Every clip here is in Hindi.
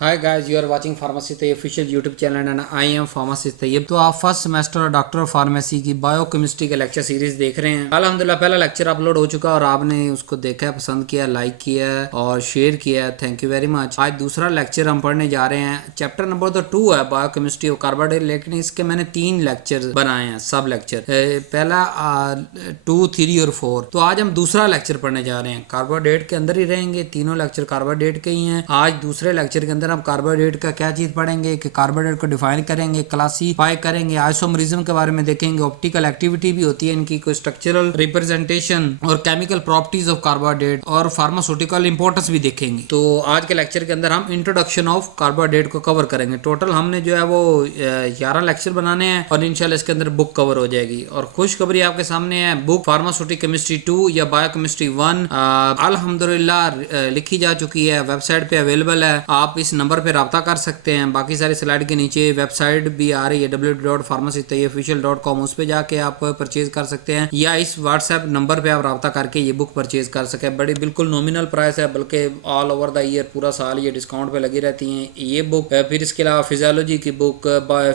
Hi guys, you are watching Pharmacy Tayyib official YouTube channel and I am Pharmacist Tayyib। तो आप फर्स्ट सेमेस्टर डॉक्टर फार्मेसी की बायोकेमिस्ट्री के लेक्चर सीरीज देख रहे हैं। अल्हम्दुलिल्लाह पहला लेक्चर अपलोड हो चुका और आपने उसको देखा, पसंद किया, लाइक किया और शेयर किया, थैंक यू वेरी मच। आज दूसरा लेक्चर हम पढ़ने जा रहे हैं। चैप्टर नंबर तो 2 है बायोकेमिस्ट्री ऑफ कार्बोहाइड्रेट, लेकिन इसके मैंने 3 लेक्चर बनाए हैं, सब लेक्चर। पहला 2, 3 और 4। तो आज हम दूसरा लेक्चर पढ़ने जा रहे हैं। कार्बोहाइड्रेट के अंदर ही रहेंगे, तीनों लेक्चर कार्बोहाइड्रेट के ही हैं। आज दूसरे लेक्चर के अंदर हम कार्बोहाइड्रेट का क्या चीज पढ़ेंगे कि कार्बोहाइड्रेट को डिफाइन करेंगे, क्लासीफाई करेंगे, आइसोमरिज्म के बारे में देखेंगे, ऑप्टिकल एक्टिविटी भी होती है इनकी, कोई स्ट्रक्चरल रिप्रेजेंटेशन और केमिकल प्रॉपर्टीज ऑफ कार्बोहाइड्रेट और फार्मास्यूटिकल इंपॉर्टेंस भी देखेंगे। तो आज के लेक्चर के अंदर हम इंट्रोडक्शन ऑफ कार्बोहाइड्रेट को कवर करेंगे। टोटल हमने जो है वो 11 लेक्चर बनाने हैं और इंशाल्लाह इसके अंदर बुक कवर हो जाएगी। और खुशखबरी आपके सामने है, बुक फार्मास्यूटिक केमिस्ट्री 2 या बायोकेमिस्ट्री 1 अल्हम्दुलिल्लाह लिखी जा चुकी है, वेबसाइट पे अवेलेबल है। आप इस नंबर पे राब्ता कर सकते हैं। बाकी सारी स्लाइड के नीचे वेबसाइट भी आ रही है www.pharmacytayyibofficial.com, उस पे जाके आप परचेज कर सकते हैं या इस व्हाट्सएप नंबर पे आप राब्ता करके ये बुक परचेज कर सके। बड़ी बिल्कुल नॉमिनल प्राइस है, बल्कि ऑल ओवर द ईयर पूरा साल ये डिस्काउंट पे लगी रहती हैं ये बुक। फिर इसके अलावा फिजियोलॉजी की बुक,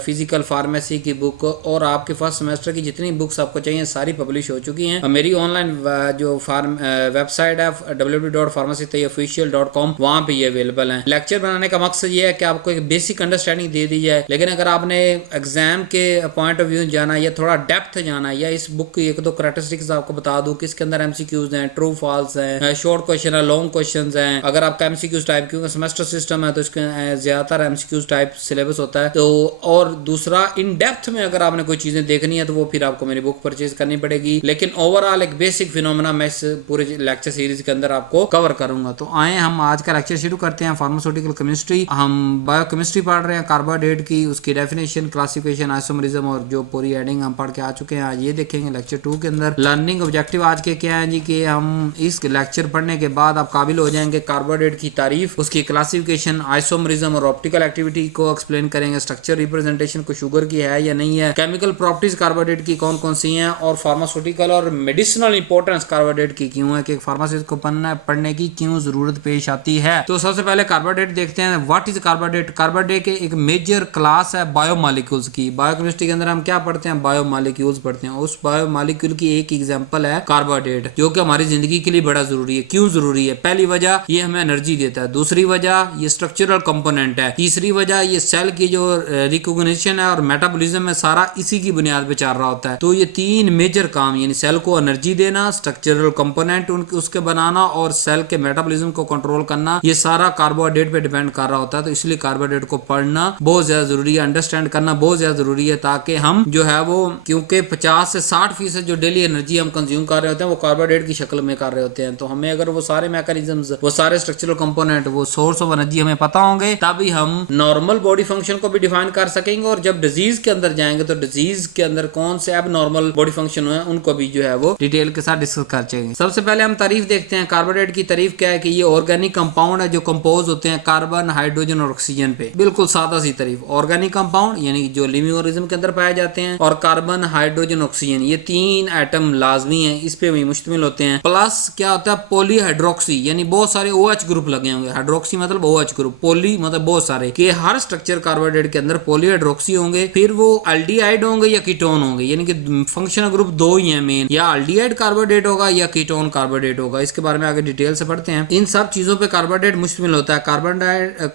फिजिकल फार्मेसी की बुक और आपके फर्स्ट सेमेस्टर की जितनी बुक्स आपको चाहिए सारी पब्लिश हो चुकी हैं। मेरी ऑनलाइन जो वेबसाइट है www.pharmacytayyibofficial.com, वहाँ पे ये अवेलेबल है। लेक्चर बनाने का मकसद ये है कि आपको एक बेसिक अंडरस्टैंडिंग दे दी जाए, लेकिन अगर आपने एग्जाम के पॉइंट ऑफ व्यू जाना या थोड़ा डेप्थ जाना या इस बुक की 1-2 करैक्टरिस्टिक्स आपको बता दूं कि इसके अंदर एमसीक्यूज हैं, ट्रू फॉल्स हैं, शॉर्ट क्वेश्चन है, लॉन्ग क्वेश्चंस हैं। अगर आपका एमसीक्यूज टाइप, क्योंकि सेमेस्टर सिस्टम है तो इसके ज्यादातर एमसीक्यूज टाइप सिलेबस होता है। तो और दूसरा, इन डेप्थ में अगर आपने कोई चीजें देखनी है तो वो फिर आपको मेरी बुक परचेज करनी पड़ेगी। लेकिन ओवरऑल एक बेसिक फिनोमेना मैं इस पूरे लेक्चर सीरीज के अंदर आपको कवर करूंगा। तो आए हम आज का लेक्चर शुरू करते हैं। फार्मास्यूटिकल केमिस्ट्री, हम बायोकेमिस्ट्री पढ़ रहे हैं, कार्बोहाइड्रेट की, उसकी डेफिनेशन, क्लासिफिकेशन, आइसोमरिज्म और जो पूरी एडिंग हम पढ़ के आ चुके हैं। आज ये देखेंगे लेक्चर 2 के अंदर। लर्निंग ऑब्जेक्टिव आज के क्या है जी, कि हम इस लेक्चर पढ़ने के बाद आप काबिल हो जाएंगे कार्बोहाइड्रेट की तारीफ, उसकी क्लासिफिकेशन, आइसोमरिज्म और ऑप्टिकल एक्टिविटी को एक्सप्लेन करेंगे, स्ट्रक्चर रिप्रेजेंटेशन को शुगर की है या नहीं है, केमिकल प्रॉपर्टीज कार्बोहाइड्रेट की कौन कौन सी हैं और फार्मास्यूटिकल और मेडिसिनल इंपॉर्टेंस कार्बोहाइड्रेट की क्यों है, कि फार्मासिस्ट को पढ़ने की क्यों जरूरत पेश आती है। तो सबसे पहले कार्बोहाइड्रेट देखते हैं। What is carbohydrate? कार्बोहाइड्रेट के एक मेजर क्लास है बायोमॉलिक्यूल्स की। बायोकेमिस्ट्री के अंदर हम क्या पढ़ते हैं? बायोमॉलिक्यूल्स पढ़ते हैं। उस बायोमॉलिक्यूल की एक एग्जांपल है कार्बोहाइड्रेट, जो कि हमारी जिंदगी के लिए बड़ा जरूरी है। क्यों जरूरी है? पहली वजह, ये हमें एनर्जी देता है। दूसरी वजह, ये स्ट्रक्चरल कंपोनेंट है। तीसरी वजह, ये सेल की जो रिकॉग्निशन है और मेटाबॉलिज्म है सारा इसी की बुनियाद पे चल रहा होता है। तो ये 3 मेजर काम, यानी सेल को एनर्जी देना, स्ट्रक्चरल कंपोनेंट उसके बनाना और सेल के मेटाबॉलिज्म को कंट्रोल करना, ये सारा कार्बोहाइड्रेट पे डिपेंड कर रहा होता है। तो इसलिए कार्बोहाइड्रेट को पढ़ना बहुत ज्यादा जरूरी है, अंडरस्टैंड करना बहुत ज्यादा जरूरी है, ताकि हम जो है वो, क्योंकि 50 से 60% जो डेली एनर्जी हम कंज्यूम कर रहे होते हैं वो कार्बोहाइड्रेट की शक्ल में कर रहे होते हैं। तो हमें अगर वो सारे मैकेनिज्म्स, वो सारे स्ट्रक्चरल कंपोनेंट, वो सोर्स ऑफ एनर्जी हमें पता होंगे, तभी हम नॉर्मल बॉडी फंक्शन को भी डिफाइन कर सकेंगे। और जब डिजीज के अंदर जाएंगे तो डिजीज के अंदर कौन से अब नॉर्मल बॉडी फंक्शन है उनको भी जो है वो डिटेल के साथ डिस्कस कर सकेंगे। सबसे पहले हम तारीफ देखते हैं। कार्बोहाइड्रेट की तारीफ क्या है कि ये ऑर्गेनिक कंपाउंड है जो कंपोज होते हैं कार्बन, हाइड्रोजन और ऑक्सीजन पे। बिल्कुल सादा सी तारीफ। ऑर्गेनिक कंपाउंड यानी जो लिविंग ऑर्गेनिज्म के अंदर पाए जाते हैं, और कार्बन, हाइड्रोजन, ऑक्सीजन, ये 3 एटम लाजमी है, इस पे भी मुश्तमिल होते हैं। प्लस क्या होता है? पॉलीहाइड्रोक्सी, यानी बहुत सारे OH ग्रुप लगे होंगे। हाइड्रोक्सी मतलब OH ग्रुप, पॉली मतलब बहुत सारे, कि हर स्ट्रक्चर कार्बोहाइड्रेट के अंदर पॉलीहाइड्रोक्सी होंगे। फिर वो एल्डिहाइड होंगे या कीटोन होंगे, यानी कि फंक्शनल ग्रुप 2 ही है मेन, या एल्डिहाइड कार्बोहाइड्रेट होगा या कीटोन कार्बोहाइड्रेट होगा। इसके बारे में आगे डिटेल से पढ़ते हैं। इन सब चीजों पे कार्बोहाइड्रेट मुश्तमिल होता है।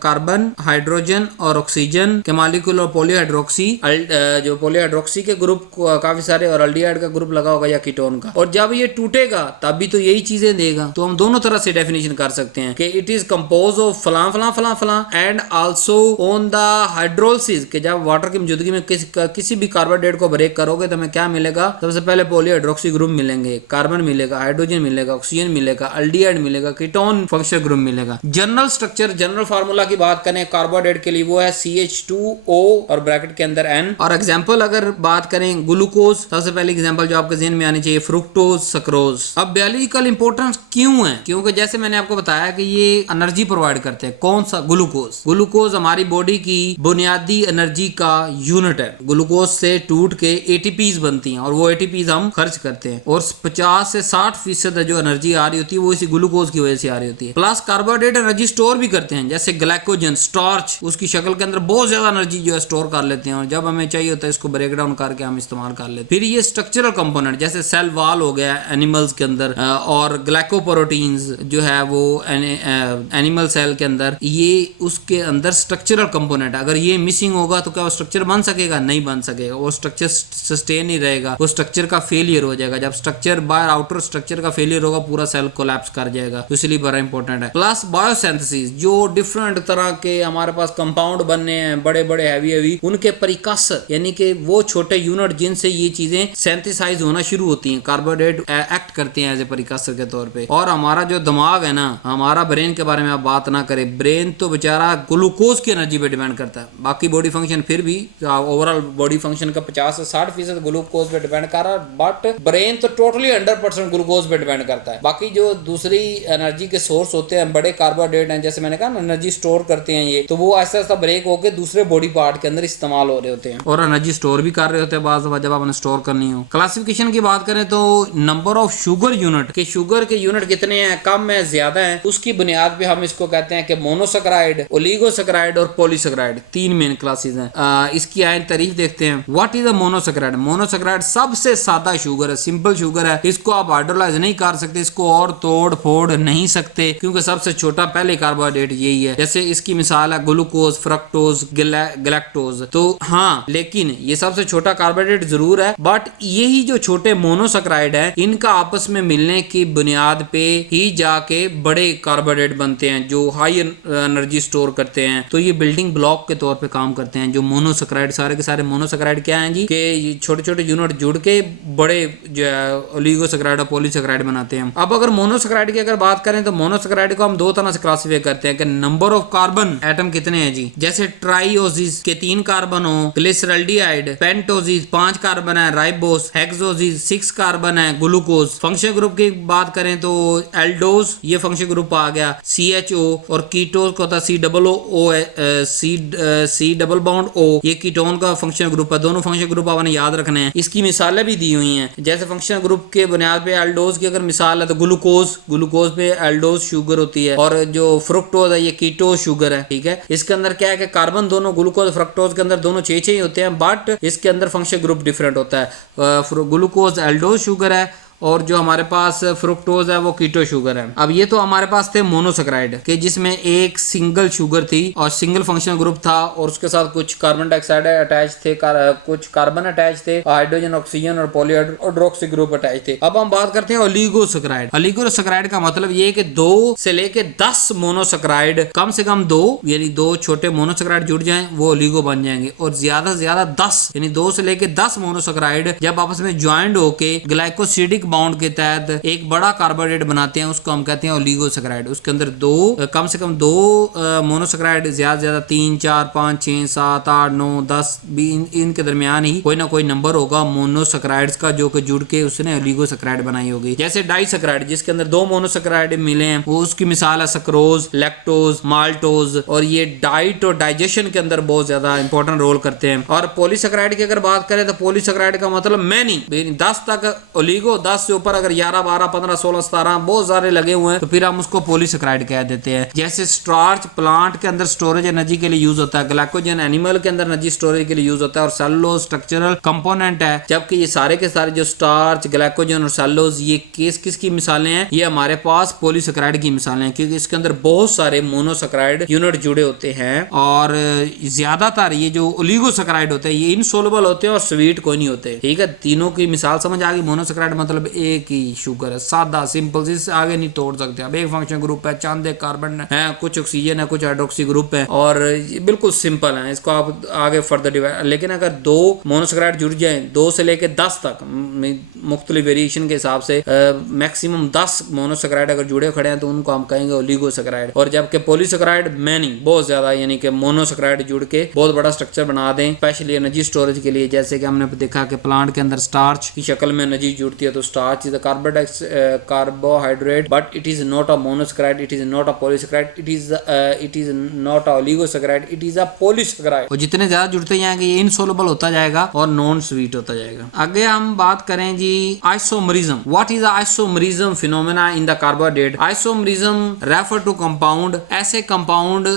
कार्बन, हाइड्रोजन और ऑक्सीजन के मॉलिक्यूल और पॉलीहाइड्रोक्सी, जो पॉलीहाइड्रोक्सी के ग्रुप काफी सारे, और एल्डिहाइड का ग्रुप लगा होगा या कीटोन का। और जब ये टूटेगा तब भी तो यही चीजें देगा। तो हम दोनों तरह से डेफिनेशन कर सकते हैं कि इट इज कंपोज ऑफ फलां फलां फलां फलां and also on the hydrolysis, कि जब वाटर की मौजूदगी में किसी भी कार्बोहाइड्रेट को ब्रेक करोगे तो हमें क्या मिलेगा? सबसे पहले पॉलीहाइड्रोक्सी ग्रुप मिलेंगे, कार्बन मिलेगा, हाइड्रोजन मिलेगा, ऑक्सीजन मिलेगा, एल्डिहाइड मिलेगा, कीटोन फंक्शनल ग्रुप मिलेगा। जनरल स्ट्रक्चर, जनरल फार्मूला की बात करें कार्बोहाइड्रेट के लिए, वो है CH2O और ब्रैकेट के अंदर N। और एग्जांपल अगर बात करें ग्लूकोज, सबसे पहले एग्जांपल जो आपके ज़हन में आनी चाहिए, फ्रुक्टोज, सक्रोज। अब बायोलॉजिकल इंपॉर्टेंस क्यों है? क्योंकि जैसे मैंने आपको बताया कि ये एनर्जी प्रोवाइड करते हैं। कौन सा? ग्लूकोज। ग्लूकोज हमारी बॉडी की बुनियादी एनर्जी का यूनिट है। ग्लूकोज से टूट के ATPs बनती हैं और वो ATPs हम खर्च करते हैं, और 50 से 60% जो एनर्जी आ रही होती है वो इसी ग्लूकोज की वजह से आ रही होती है। प्लस कार्बोहाइड्रेट एनर्जी स्टोर भी करते हैं, जैसे ग्लाइकोजन स्टार्च उसकी शक्ल के अंदर बहुत ज्यादा एनर्जी जो है स्टोर कर लेते हैं और जब हमें चाहिए होता है इसको ब्रेक डाउन करके हम इस्तेमाल कर लेते हैं। फिर ये स्ट्रक्चरल कंपोनेंट जैसे सेल वॉल हो गया एनिमल्स के अंदर और ग्लाइकोप्रोटीन्स जो है वो एनिमल सेल के अंदर, ये उसके अंदर स्ट्रक्चरल कंपोनेंट है। अगर ये मिसिंग होगा तो क्या वो स्ट्रक्चर बन सकेगा? नहीं बन सकेगा, वो स्ट्रक्चर सस्टेन नहीं रहेगा, वो स्ट्रक्चर का फेलियर हो जाएगा। जब स्ट्रक्चर बाहर आउटर स्ट्रक्चर का फेलियर होगा पूरा सेल कोलैप्स कर जाएगा, तो इसलिए बड़ा इंपॉर्टेंट है। प्लस बायोसिंथेसिस, जो डिफरेंट तरह के हमारे पास कंपाउंड बनने हैं बड़े बड़े हैवी उनके परिकासर यानी कि वो छोटे यूनिट जिनसे ये चीजें सिंथेसाइज होना शुरू होती हैं, कार्बोहाइड्रेट एक्ट करते हैं एज ए परिकासर के तौर पे। और हमारा जो दिमाग है ना, हमारा ब्रेन के बारे में आप बात ना करें, ब्रेन तो बेचारा ग्लूकोज की एनर्जी पे डिपेंड करता है। बाकी बॉडी फंक्शन फिर भी ओवरऑल बॉडी फंक्शन का 50 से 60% ग्लूकोज पे डिपेंड कर रहा है, बट ब्रेन तो टोटली 100% ग्लूकोज पे डिपेंड करता है। बाकी जो दूसरी एनर्जी के सोर्स होते हैं बड़े कार्बोहाइड्रेट हैं, जैसे मैंने कहा ना एनर्जी स्टोर करते हैं ये, तो वो ऐसा ऐसा ब्रेक होकर दूसरे बॉडी पार्ट के अंदर इस्तेमाल हो रहे होते हैं और एनर्जी स्टोर भी कर रहे होते हैं बाज़ दफा जब आपने स्टोर करनी हो। क्लासिफिकेशन की बात करें तो नंबर ऑफ शुगर यूनिट के शुगर के यूनिट कितने हैं, कम है, ज्यादा है, उसकी बुनियाद पे हम इसको कहते हैं कि मोनोसैकेराइड, ओलिगोसैकेराइड और पॉलीसैकेराइड, तीन मेन क्लासेस हैं। इसकी आयन तारीफ देखते हैं। What is a monosaccharide? Monosaccharide सबसे सादा शुगर है, सिंपल शुगर है, इसको आप हाइड्रोलाइज नहीं कर सकते, इसको और तोड़ फोड़ नहीं सकते क्योंकि सबसे छोटा पहले कार्बोहाइड्रेट यही है। जैसे इसकी मिसाल है ग्लूकोज, फ्रक्टोज, गैलेक्टोज। तो हाँ, लेकिन ये सबसे छोटा कार्बोहाइड्रेट जरूर है, बट यही जो छोटे मोनोसैकेराइड है इनका आपस में मिलने की बुनियाद पे ही जाके बड़े कार्बोहाइड्रेट बनते हैं जो हाई एनर्जी स्टोर करते हैं। तो ये बिल्डिंग ब्लॉक के तौर पे काम करते हैं। जो मोनोसैकेराइड सारे के सारे मोनोसैकेराइड क्या हैं जी, कि छोटे छोटे यूनिट जुड़ के बड़े जो है ओलिगोसैकेराइड और पॉलीसैकेराइड बनाते हैं। अब अगर मोनोसैकेराइड की अगर बात करें तो मोनोसैकेराइड को हम दो तरह से क्लासिफाई करते हैं कि नंबर ऑफ कार्बन एटम कितने हैं जी। जैसे ट्राइओसिस के 3 कार्बन हो, ग्लिसरल्डिहाइड, पेंटोसिस 5 कार्बन है, राइबोस, हेक्सोसिस 6 कार्बन है, ग्लूकोज। फंक्शन ग्रुप की बात करें तो एल्डोज ये फंक्शन ग्रुप आ गया, CHO, और कीटोज को होता सी डबल बॉन्ड O, ये कीटोन का फंक्शन ग्रुप है। दोनों फंक्शन ग्रुप आपने याद रखने हैं। इसकी मिसालें भी दी हुई हैं। जैसे फंक्शन ग्रुप के बुनियाद पे एल्डोज की अगर मिसाल है तो ग्लूकोज पे एल्डोज शुगर होती है और जो फ्रुक्टोज है ये कीटोज शुगर है। ठीक है, इसके अंदर क्या है कि कार्बन दोनों ग्लूकोज फ्रक्टोज के अंदर दोनों 6 ही होते हैं, बट इसके अंदर फंक्शन ग्रुप डिफरेंट होता है। ग्लूकोज एल्डोज शुगर है और जो हमारे पास फ्रुक्टोज है वो कीटो शुगर है। अब ये तो हमारे पास थे मोनोसैकेराइड के जिसमें एक सिंगल शुगर थी और सिंगल फंक्शनल ग्रुप था और उसके साथ कुछ कार्बन डाइऑक्साइड अटैच थे, कुछ कार्बन अटैच थे, हाइड्रोजन, ऑक्सीजन और पॉलीहाइड्रोक्सी ग्रुप अटैच थे। अब हम बात करते हैं ओलिगोसैकेराइड। ओलिगोसैकेराइड का मतलब ये कि 2 से लेके 10 मोनोसैकेराइड, कम से कम 2 यानी 2 छोटे मोनोसैकेराइड जुड़ जाएं वो ओलिगो बन जाएंगे, और ज्यादा से ज्यादा 10 यानी 2 से लेके 10 मोनोसैकेराइड जब आपस में ज्वाइंट होके ग्लाइकोसिडिक बाउंड के तहत एक बड़ा कार्बोहाइड्रेट बनाते हैं उसको हम कहते हैं ओलिगोसैकेराइड। उसके अंदर कम से कम 2 मोनोसैकेराइड, ज्यादा से ज्यादा 3, 4, 5, 6, 7, 8, 9, 10 भी इनके दरमियान ही कोई ना कोई नंबर होगा मोनोसैकेराइड्स का जो कि जुड़ के उसने ओलिगोसैकेराइड बनाई होगी। जैसे डाइसैकेराइड जिसके अंदर 2 मोनोसैकेराइड मिले हैं वो उसकी मिसाल है सक्रोज, लैक्टोज, माल्टोज, और ये डाइट और डाइजेशन के अंदर बहुत ज्यादा इंपॉर्टेंट रोल करते हैं। और पॉलीसैकेराइड की अगर बात करें तो पॉलीसैकेराइड का मतलब मैनी 10 तक ओलिगो, 10 से ऊपर अगर 11, 12, 15, 16, 17 बहुत सारे लगे हुए हैं तो फिर हम उसको पॉलीसैकेराइड कह देते हैं। जैसे स्टार्च प्लांट के अंदर स्टोरेज एनर्जी के लिए यूज होता है, ग्लाइकोजन एनिमल के अंदर एनर्जी स्टोरेज के लिए यूज होता है, और सेलुलोज स्ट्रक्चरल कंपोनेंट है। जबकि ये सारे के सारे जो स्टार्च, ग्लाइकोजन और सेलुलोज ये किसकी मिसालें हैं, ये हमारे पास पॉलीसैकेराइड की मिसालें हैं क्योंकि इसके अंदर बहुत सारे मोनोसैकेराइड यूनिट जुड़े होते हैं। और ज्यादातर ये जो ओलिगोसैकेराइड होते हैं ये इनसोल्युबल होते हैं और स्वीट कोई नहीं होते। ठीक है, तीनों की मिसाल समझ आ गई। मोनोसैकेराइड मतलब एक ही शुगर है, सादा सिंपल, इससे आगे नहीं तोड़ सकते। अब एक फंक्शन ग्रुप है, चंद एक कार्बन है, कुछ ऑक्सीजन है, कुछ हाइड्रोक्सी ग्रुप है और बिल्कुल सिंपल है। इसको आप आगे फर्दर डिवाइड, लेकिन अगर 2 मोनोसैकेराइड जुड़ जाए 2 से लेकर 10 तक मुख्तलिफ वेरिएशन के हिसाब से मैक्सिमम 10 मोनोसैकेराइड अगर जुड़े खड़े हैं तो उनको हम कहेंगे ओलिगोसैकेराइड। और जबकि पॉलीसैकेराइड मैनी बहुत ज्यादा यानी कि मोनोसैकेराइड जुड़ के बहुत बड़ा स्ट्रक्चर बना दें स्पेशली एनर्जी स्टोरेज के लिए। जैसे कि हमने देखा कि प्लांट के अंदर स्टार्च की शक्ल में एनर्जी जुड़ती है तो starch is a carbohydrate, but it is not a monosaccharide, it is not a polysaccharide, it is not a oligosaccharide, it is a polysaccharide। और जितने ज्यादा जुड़ते जाएंगे ये इनसोल्युबल होता जाएगा और नॉन स्वीट होता जाएगा। आगे हम बात करें जी isomerism. What is isomerism phenomena in the carbohydrate? Isomerism refer to compound, ऐसे कंपाउंड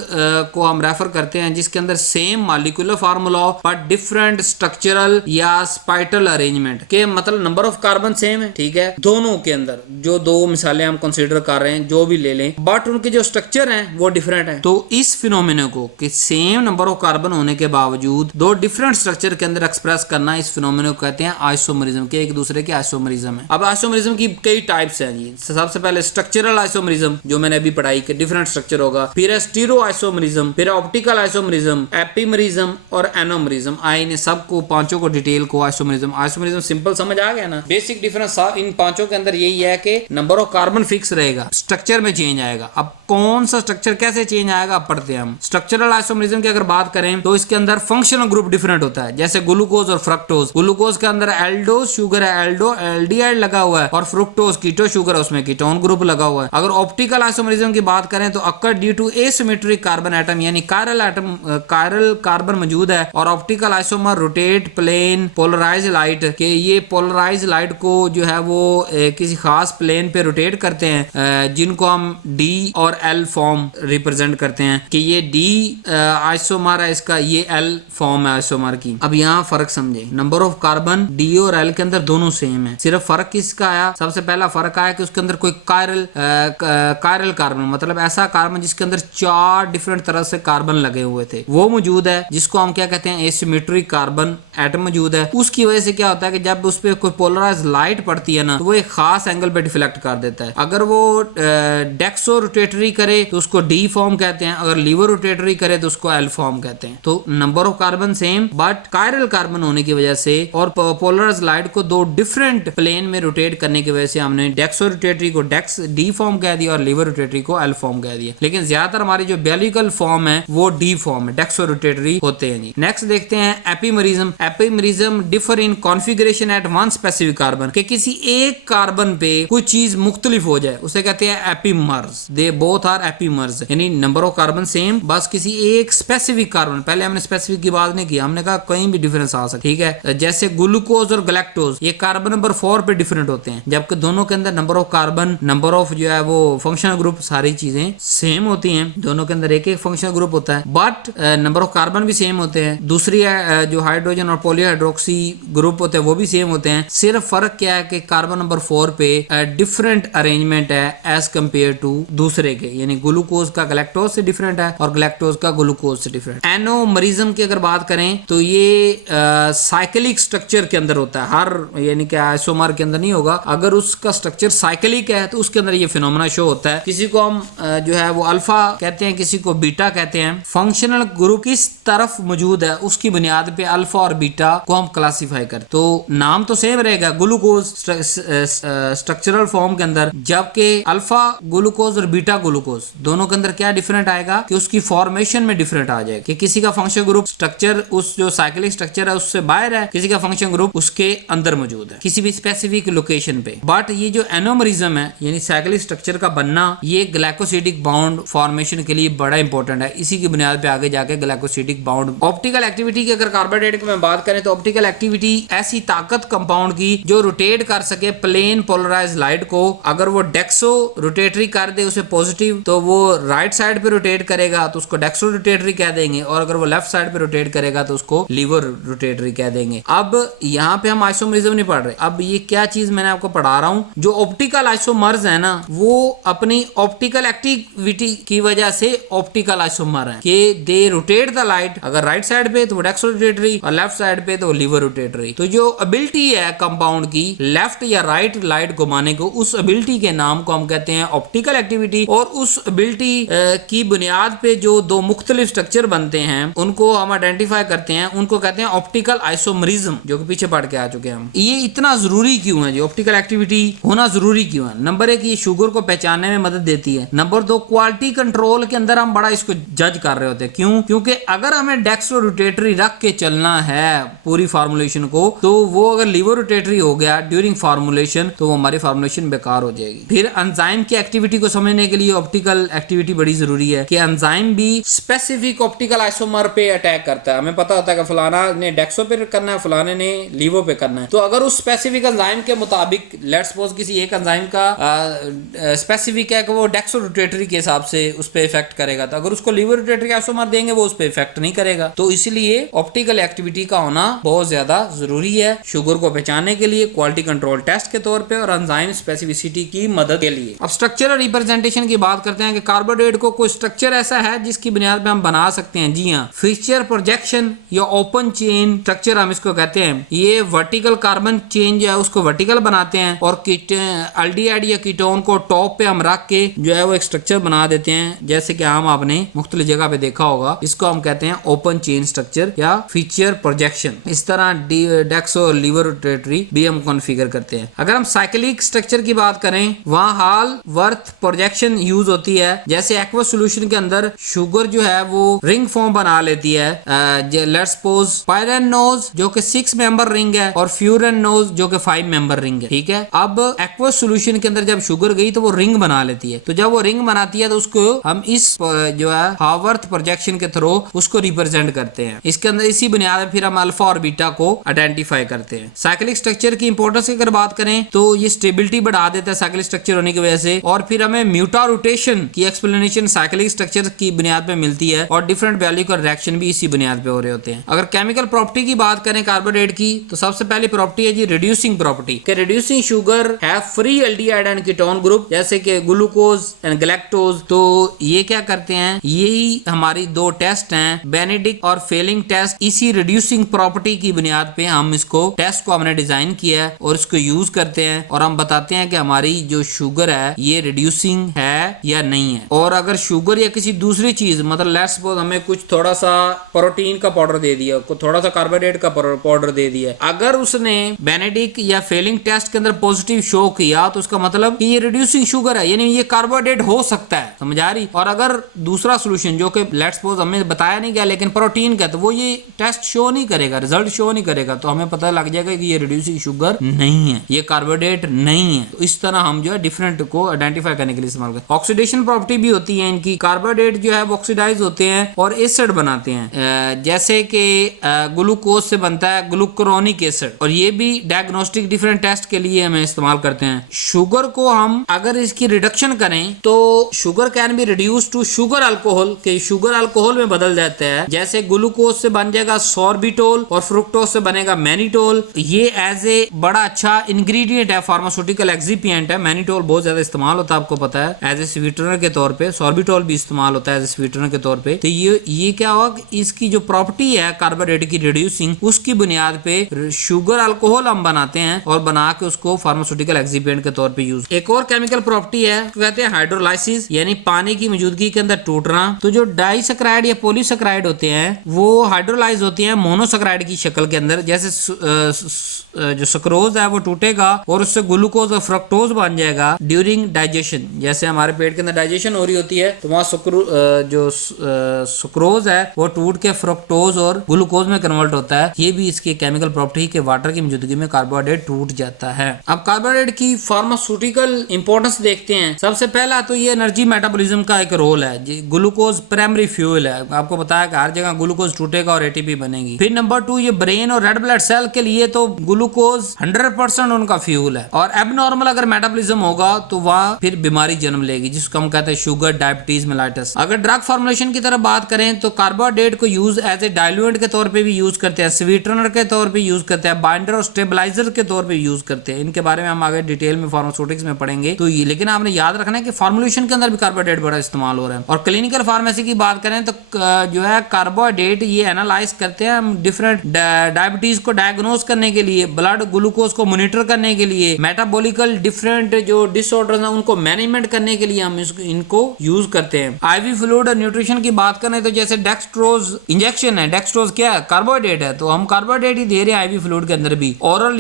को हम रेफर करते हैं जिसके अंदर same molecular formula but different structural या स्पाइटल अरेंजमेंट के, मतलब नंबर ऑफ कार्बन सेम है, ठीक है, दोनों के अंदर जो दो मिसालें हम कंसीडर कर रहे हैं जो भी ले लें, बट उनके जो स्ट्रक्चर हैं वो डिफरेंट है। तो इस फिनोमेना को कि सेम नंबर ऑफ कार्बन होने के बावजूद दो डिफरेंट स्ट्रक्चर के अंदर एक्सप्रेस करना, इस फिनोमेना को कहते हैं आइसोमरिज्म, के एक दूसरे के आइसोमरिज्म है। अब आइसोमरिज्म की कई टाइप्स हैं जी। सबसे पहले स्ट्रक्चरल आइसोमरिज्म जो मैंने अभी पढ़ाई कि डिफरेंट स्ट्रक्चर होगा, फिर है स्टीरो आइसोमरिज्म, फिर ऑप्टिकल आइसोमरिज्म, एपिमरिज्म और एनोमरिज्म। इन सबको पांचों को डिटेल को आइसोमरिज्म सिंपल समझ आ गया ना। बेसिक डिफरेंस इन पांचों के अंदर यही है कि नंबर ऑफ कार्बन फिक्स रहेगा, स्ट्रक्चर में चेंज आएगा। अब कौन सा स्ट्रक्चर कैसे चेंज आएगा अब पढ़ते हैं हम। स्ट्रक्चरल आइसोमरिज्म की अगर बात करें तो इसके अंदर फंक्शनल ग्रुप डिफरेंट होता है, जैसे ग्लूकोज और फ्रक्टोज। ग्लूकोज के अंदर एल्डोज शुगर है, एल्डो एल्डिहाइड लगा हुआ है, और फ्रुक्टोज कीटो शुगर है, उसमें कीटोन ग्रुप लगा हुआ है। अगर ऑप्टिकल आइसोमरिज्म की बात करें तो occur due to asymmetric carbon atom, यानी कायरल कार्बन मौजूद है, और optical isomer rotate plane polarise light के, ये पोलराइज लाइट को जो है वो किसी खास प्लेन पे रोटेट करते हैं, जिनको हम डी और एल फॉर्म रिप्रेजेंट करते हैं कि ये डी आइसोमर है इसका, ये एल फॉर्म है आइसोमर की। अब यहाँ फर्क समझे, नंबर ऑफ कार्बन डी और एल के अंदर दोनों सेम है, सिर्फ फर्क किसका आया? सबसे पहला फर्क आया कि उसके अंदर कोई कायरल कार्बन, मतलब ऐसा कार्बन जिसके अंदर 4 डिफरेंट तरह से कार्बन लगे हुए थे, वो मौजूद है, जिसको हम क्या कहते हैं एसिमेट्रिक कार्बन एटम मौजूद है। उसकी वजह से क्या होता है कि जब उस पर कोई पोलराइज लाइट पड़ती है ना तो वो एक खास एंगल पे डिफ्लेक्ट कर देता है। अगर वो डेक्सो रोटेटरी करे तो उसको डी फॉर्म कहते हैं, अगर लीवर रोटेटरी करे तो उसको एल फॉर्म कहते हैं। तो number of carbon same, but chiral carbon होने की वजह से और पोलराइज लाइट को दो डिफरेंट प्लेन में रोटेट करने की वजह से हमने डेक्सो रोटेटरी को डेक्स डी फॉर्म कह दिया और लीवर रोटेटरी को एल फॉर्म कह दिया। लेकिन ज्यादातर हमारी जो बायोलॉजिकल फॉर्म है वो डी फॉर्म है, डेक्सो रोटेटरी होते हैं जी। नेक्स्ट देखते हैं epimerism. Epimerism differ in configuration at one specific carbon, कि किसी एक कार्बन पे कोई चीज मुख्तलिफ हो जाए उसे कहते हैं epimers. They both are epimers, यानी नंबर ऑफ कार्बन सेम, बस किसी एक स्पेसिफिक कार्बन, पहले हमने स्पेसिफिक की बात नहीं की, हमने कहा कहीं भी डिफरेंस आ सकता, ठीक है। जैसे ग्लूकोज और गैलेक्टोज, ये कार्बन नंबर 4 पे डिफरेंट होते हैं, जबकि दोनों के अंदर number of carbon, number of जो है वो फंक्शनल ग्रुप, सारी चीजें सेम होती हैं। दोनों के अंदर एक एक फंक्शनल ग्रुप होता है, बट नंबर ऑफ कार्बन भी सेम होते हैं। दूसरी जो हाइड्रोजन और पॉलीहाइड्रोक्सी ग्रुप होते हैं वो भी सेम होते हैं। सिर्फ फर्क क्या है कि कार्बन नंबर 4 पे डिफरेंट अरेंजमेंट है एज कंपेयर टू दूसरे के, यानी ग्लूकोज का गैलेक्टोज से डिफरेंट है और गैलेक्टोज का ग्लूकोज से डिफरेंट। एनोमरिज्म की अगर बात करें तो ये साइक्लिक स्ट्रक्चर के अंदर होता है, हर यानी कि आइसोमर के अंदर नहीं होगा। अगर उसका स्ट्रक्चर साइक्लिक है तो उसके अंदर ये फिनोमेना शो होता है। किसी को हम जो है वो अल्फा कहते हैं, किसी को बीटा कहते हैं। फंक्शनल ग्रुप किस तरफ मौजूद है उसकी बुनियाद पे अल्फा और बीटा को हम क्लासिफाई करते, तो नाम तो सेम रहेगा ग्लूकोज स्ट्रक्चरल फॉर्म के अंदर, जबकि अल्फा ग्लूकोज और बीटा ग्लूकोज दोनों के अंदर क्या डिफरेंट आएगा कि उसकी फॉर्मेशन में डिफरेंट आ जाएगा, कि किसी का फंक्शन ग्रुप स्ट्रक्चर उस जो साइक्लिक स्ट्रक्चर है उससे बाहर है, किसी का फंक्शन ग्रुप उसके अंदर मौजूद है किसी भी स्पेसिफिक लोकेशन पे। बट ये जो एनोमरिज्म है यानी साइक्लिक स्ट्रक्चर का बनना, ये ग्लाइकोसिडिक बाउंड फॉर्मेशन के लिए बड़ा इंपॉर्टेंट है। इसी की बुनियाद पे आगे जाके ग्लाइकोसिडिक बाउंड। ऑप्टिकल एक्टिविटी की अगर कार्बोहाइड्रेट की मैं बात करें तो ऑप्टिकल एक्टिविटी ऐसी ताकत कंपाउंड की जो रोटेट कर सके प्लेन पोलराइज लाइट को। अगर वो डेक्सो रोटेटरी कर दे उसे पॉजिटिव तो वो राइट साइड पे रोटेट करेगा तो उसको डेक्सो रोटेटरी कह देंगे, और अगर वो लेफ्ट साइड पे रोटेट करेगा तो उसको लीवर रोटेटरी कह देंगे। अब यहाँ पे हम आइसोमरिज्म नहीं पढ़ रहे, अब ये क्या चीज मैंने आपको पढ़ा रहा हूँ, जो ऑप्टिकल आइसोमर्स है ना वो अपनी ऑप्टिकल एक्टिविटी की वजह से ऑप्टिकल आइसोमर है कि दे रोटेट द लाइट, अगर राइट साइड पे तो डेक्सो रोटेटरी और लेफ्ट साइड पे तो लीवर रोटेटरी। तो जो एबिलिटी है कंपाउंड की लेफ्ट या राइट लाइट घुमाने को, उस एबिलिटी के नाम को हम कहते हैं ऑप्टिकल एक्टिविटी। और उस एबिलिटी की बुनियाद पे जो दो मुख्तलिफ स्ट्रक्चर बनते हैं उनको हम आइडेंटिफाई करते हैं, उनको कहते हैं ऑप्टिकल आइसोमरिज्म, जो कि पीछे पढ़ के आ चुके हैं हम। ये इतना जरूरी क्यों है, जो ऑप्टिकल एक्टिविटी होना जरूरी क्यों है? नंबर 1 ये शुगर को पहचानने में मदद देती है। नंबर 2 क्वालिटी कंट्रोल के अंदर हम बड़ा इसको जज कर रहे होते हैं। क्यों? क्योंकि अगर हमें डेक्सो रोटेटरी रख के चलना है पूरी फार्मूलेशन को, तो वो अगर लीवर रोटेटरी हो गया ड्यूरिंग ड्यूरिंग फार्मूलेशन, तो वो हमारी फार्मूलेशन बेकार हो जाएगी। फिर एंजाइम की एक्टिविटी को समझने के लिए ऑप्टिकल एक्टिविटी बड़ी जरूरी है कि एंजाइम भी स्पेसिफिक ऑप्टिकल आइसोमर पे अटैक करता है। हमें पता होता है कि फलाना ने डेक्सो पे करना है, फलाने ने लीवो पे करना है, तो अगर उस स्पेसिफिक एंजाइम के मुताबिक लेट्स सपोज किसी एक एंजाइम का स्पेसिफिक है कि वो डेक्सो रोटेटरी के हिसाब से उस पर इफेक्ट करेगा, तो अगर उसको लीवो रोटेटरी आइसोमर देंगे वो उस पर इफेक्ट नहीं करेगा। तो इसलिए ऑप्टिकल एक्टिविटी का होना बहुत ज्यादा जरूरी है शुगर को पहचानने के लिए, क्वालिटी कंट्रोल टेस्ट के तौर पे और एंजाइम स्पेसिफिसिटी की मदद के लिए। अब स्ट्रक्चर और रिप्रेजेंटेशन की बात करते हैं कि कार्बोहाइड्रेट को कोई स्ट्रक्चर ऐसा है जिसकी बुनियाद पे हम बना सकते हैं। जी हाँ, फीचर प्रोजेक्शन या ओपन चेन स्ट्रक्चर हम इसको कहते हैं। ये वर्टिकल कार्बन चेन जो है उसको वर्टिकल बनाते हैं और एल्डिहाइड या कीटोन को टॉप पे हम रख के जो है वो एक स्ट्रक्चर बना देते हैं, जैसे कि हम आपने मुख्तलिफ जगह पे देखा होगा। इसको हम कहते हैं ओपन चेन स्ट्रक्चर या फीचर प्रोजेक्शन। इस तरह डेक्सो और लीवर रोटेटरी भी हम कॉन्फ़िगर करते हैं। अगर हम साइक्लिक स्ट्रक्चर की बात करें, वहां हाल वर्थ प्रोजेक्शन यूज होती है। जैसे एक्वस सॉल्यूशन के अंदर शुगर जो है वो रिंग फॉर्म बना लेती है। लेट्स सपोज पायरेनोज जो कि 6 मेंबर रिंग है और फ्यूरेनोज जो कि 5 मेंबर रिंग है, ठीक है। अब एक्वस सॉल्यूशन के अंदर जब शुगर गई तो वो रिंग बना लेती है, तो जब वो रिंग बनाती है तो उसको हम इस जो है हावर्थ प्रोजेक्शन के थ्रू उसको रिप्रेजेंट करते हैं। इसके अंदर इसी बुनियाद पर फिर हम अल्फा और बीटा को आइडेंटिफाई करते हैं। साइक्लिक स्ट्रक्चर की इंपॉर्टेंस की अगर बात करें तो ये स्टेबिलिटी बढ़ा देता है साइक्लिक स्ट्रक्चर होने की वजह से, और फिर हमें म्यूटा रोटेशन की एक्सप्लेनेशन साइक्लिक स्ट्रक्चर की बुनियाद पे मिलती है और डिफरेंट वैल्यू का रिएक्शन भी इसी बुनियाद पे हो रहे होते हैं। अगर केमिकल प्रॉपर्टी की बात करें कार्बोहाइड्रेट की, तो सबसे पहली प्रॉपर्टी है जी रिड्यूसिंग प्रॉपर्टी कि reducing sugar have free aldehyde and ketone group, जैसे कि ग्लूकोज एंड गैलेक्टोज। तो ये क्या करते हैं, यही हमारी दो टेस्ट हैं, बेनेडिक्ट और फेलिंग टेस्ट। इसी रिड्यूसिंग प्रॉपर्टी की बुनियाद पे हम इसको टेस्ट को हमने डिजाइन किया है और इसको यूज करते हैं और हम बताते हैं कि हमारी जो शुगर है ये रिड्यूसिंग है या नहीं है। और अगर शुगर या किसी दूसरी चीज, मतलब लेट्स सपोज हमें कुछ थोड़ा सा प्रोटीन का पाउडर दे दिया, थोड़ा सा कार्बोहाइड्रेट का पाउडर दे दिया, अगर उसने बेनेडिक्ट या फेलिंग टेस्ट के अंदर पॉजिटिव शो किया तो उसका मतलब कि ये रिड्यूसिंग शुगर है, यानी ये कार्बोहाइड्रेट हो सकता है, समझ आ रही। और अगर दूसरा सोल्यूशन जो कि लेट्स सपोज हमें बताया नहीं गया लेकिन प्रोटीन का, तो वो ये टेस्ट शो नहीं करेगा, रिजल्ट शो नहीं करेगा, तो हमें पता लग जाएगा कि ये रिड्यूसिंग शुगर नहीं है, ये कार्बोहाइड्रेट नहीं है। तो इस तरह हम जो है डिफरेंट को आइडेंटिफाई करने के लिए इस्तेमाल करते हैं। ऑक्सीडेशन प्रॉपर्टी भी होती है इनकी, कार्बोहाइड्रेट जो है वो ऑक्सीडाइज होते हैं और एसिड बनाते हैं, जैसे कि ग्लूकोज से बनता है ग्लूकुरोनिक एसिड, और ये भी डायग्नोस्टिक डिफरेंट टेस्ट के लिए हमें इस्तेमाल करते हैं। शुगर को हम अगर इसकी रिडक्शन करें तो sugar can be reduce to sugar alcohol, के शुगर अल्कोहल में बदल जाता है, जैसे ग्लूकोज से बन जाएगा सॉर्बिटोल और फ्रुक्टोज से बनेगा मैनिटोल। ये एज ए बड़ा अच्छा इंग्रेडिएंट है, फार्मास्यूटिकल एक्सिपिएंट है। मैनिटोल बहुत ज्यादा इस्तेमाल होता है, आपको पता है, एज ए स्वीटनर के तौर पे। सॉर्बिटोल भी इस्तेमाल होता है एज ए स्वीटनर के तौर पे। तो ये क्या हुआ, इसकी जो प्रॉपर्टी है कार्बोहाइड्रेट की रिड्यूसिंग, उसकी बुनियाद पे शुगर अल्कोहल हम बनाते हैं और बना के उसको फार्मास्यूटिकल एक्सिपिएंट के तौर पे यूज। एक और केमिकल प्रॉपर्टी है, कहते हैं हाइड्रोलाइसिस, यानी पानी की मौजूदगी के अंदर टूटना। तो जो डाइसैकराइड या पॉलीसैकराइड होते हैं वो हाइड्रोलाइज होते हैं मोनोसैकराइड की शक्ल के अंदर, जैसे जो सुक्रोज है वो टूटेगा और उससे ग्लूकोज और फ्रक्टोज बन जाएगा ड्यूरिंग डाइजेशन। जैसे हमारे पेट के अंदर डाइजेशन हो रही होती है तो वहाँ जो सुक्रोज है वो टूट के फ्रक्टोज और ग्लूकोज में कन्वर्ट होता है। ये भी इसकी केमिकल प्रॉपर्टी के वाटर की मौजूदगी में कार्बोहाइड्रेट टूट जाता है। अब कार्बोहाइड्रेट की फार्मास्यूटिकल इंपॉर्टेंस देखते हैं। सबसे पहला तो ये एनर्जी मेटाबॉलिज्म का एक रोल है। ग्लूकोज प्राइमरी फ्यूल है, आपको बताया कि हर जगह ग्लूकोज टूटेगा और एटीपी बनेगी। फिर नंबर 2, ये ब्रेन और रेड ब्लड सेल के लिए तो ग्लूकोज 100% उनका फ्यूल है, और एबनॉर्मल अगर मेटाबॉलिज्म होगा तो वहाँ फिर बीमारी जन्म लेगी, जिसको हम कहते हैं शुगर, डायबिटीज, मेलाइटिस। अगर ड्रग फॉर्मुलेशन की तरफ बात करें तो कार्बोहाइड्रेट को यूज एज ए डाइल्यूएंट के तौर पे भी यूज करते हैं, स्वीटनर के तौर पे यूज करते हैं, बाइंडर और स्टेबलाइजर के तौर पे यूज करते हैं। इनके बारे में हम आगे डिटेल में फार्मास्यूटिक्स में पढ़ेंगे। तो ये, लेकिन आपने याद रखना है कि फार्मुलेशन के अंदर भी कार्बोहाइड्रेट बड़ा इस्तेमाल हो रहा है। और क्लिनिकल फार्मेसी की बात करें तो जो है कार्बोहाइड्रेट ये एनालाइज करते हैं हम डिफरेंट डायबिटीज को डायग्नोज करने के लिए, ब्लड ग्लूकोज को मॉनिटर करने के लिए, मेटाबॉलिकल डिफरेंट जो डिसऑर्डर्स हैं उनको मैनेजमेंट करने के लिए हम इनको यूज करते हैं। आईवी फ्लूइड और न्यूट्रिशन की बात करें तो जैसे डेक्सट्रोज इंजेक्शन है, डेक्सट्रोज क्या है, कार्बोहाइड्रेट है, तो हम कार्बोहाइड्रेट ही दे रहे हैं आईवी फ्लूइड के अंदर भी। ओरल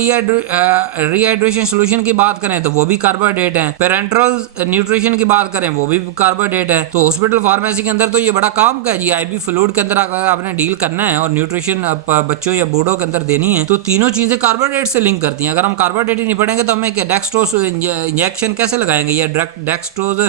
रिहाइड्रेशन सोल्यूशन की बात करें तो वो भी कार्बोहाइड्रेट है। पेरेंट्रल न्यूट्रिशन की बात करें वो भी कार्बोहाइड्रेट है। तो हॉस्पिटल फार्मेसी के अंदर तो ये बड़ा काम का है जी, आईवी फ्लूइड के अंदर आपने डील करना है और न्यूट्रिशन बच्चों या बूढ़ों के अंदर देनी है, तो तीनों चीजें कार्बोहाइड्रेट से लिंक करती हैं। अगर हम कार्बोहाइड्रेट ही नहीं पढ़ेंगे तो हमें डेक्सट्रोज इंजेक्शन कैसे लगाएंगे या डेक्सट्रोज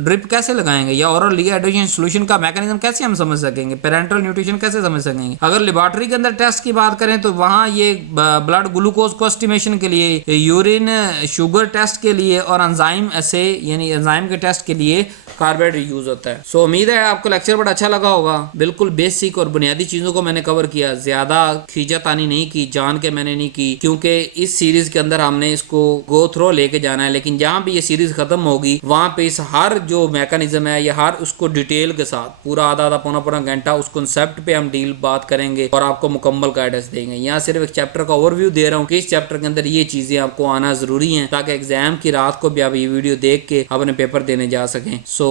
ड्रिप कैसे लगाएंगे या ओरल डिहाइड्रेशन सोल्यूशन का मैकेनिज्म कैसे हम समझ सकेंगे, पेरेंटल न्यूट्रिशन कैसे समझ सकेंगे। अगर लेबोरेटरी के अंदर टेस्ट की बात करें तो वहां ये ब्लड ग्लूकोज को एस्टिमेशन के लिए, यूरिन शुगर टेस्ट के लिए और एंजाइम ऐसे यानी एंजाइम के टेस्ट के लिए कार्बोहाइड्रेट यूज होता है। सो उम्मीद है आपको लेक्चर बड़ा अच्छा लगा होगा। बिल्कुल बेसिक और बुनियादी चीजों को मैंने कवर किया, ज्यादा खींचातानी नहीं की, जान के मैंने नहीं की, क्योंकि इस सीरीज के अंदर हमने इसको गो थ्रो लेके जाना है। लेकिन जहां भी ये सीरीज खत्म होगी वहां पे इस हर जो मैकेनिज्म है या हर उसको डिटेल के साथ पूरा आधा पौना घंटा उस कॉन्सेप्ट पे हम बात करेंगे और आपको मुकम्मल गाइडेंस देंगे। यहाँ सिर्फ एक चैप्टर का ओवरव्यू दे रहा हूँ कि इस चैप्टर के अंदर ये चीजें आपको आना जरूरी है ताकि एग्जाम की रात को भी आप ये वीडियो देख के अपने पेपर देने जा सकें। सो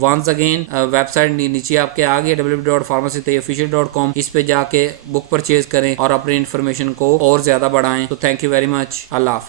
वंस अगेन वेबसाइट नीचे आपके आ गई www.pharmacyofficial.com, इस पे जाके बुक परचेज करें और अपनी इन्फॉर्मेशन को और ज्यादा बढ़ाएं। तो थैंक यू वेरी मच। अल्लाह हाफ़िज़।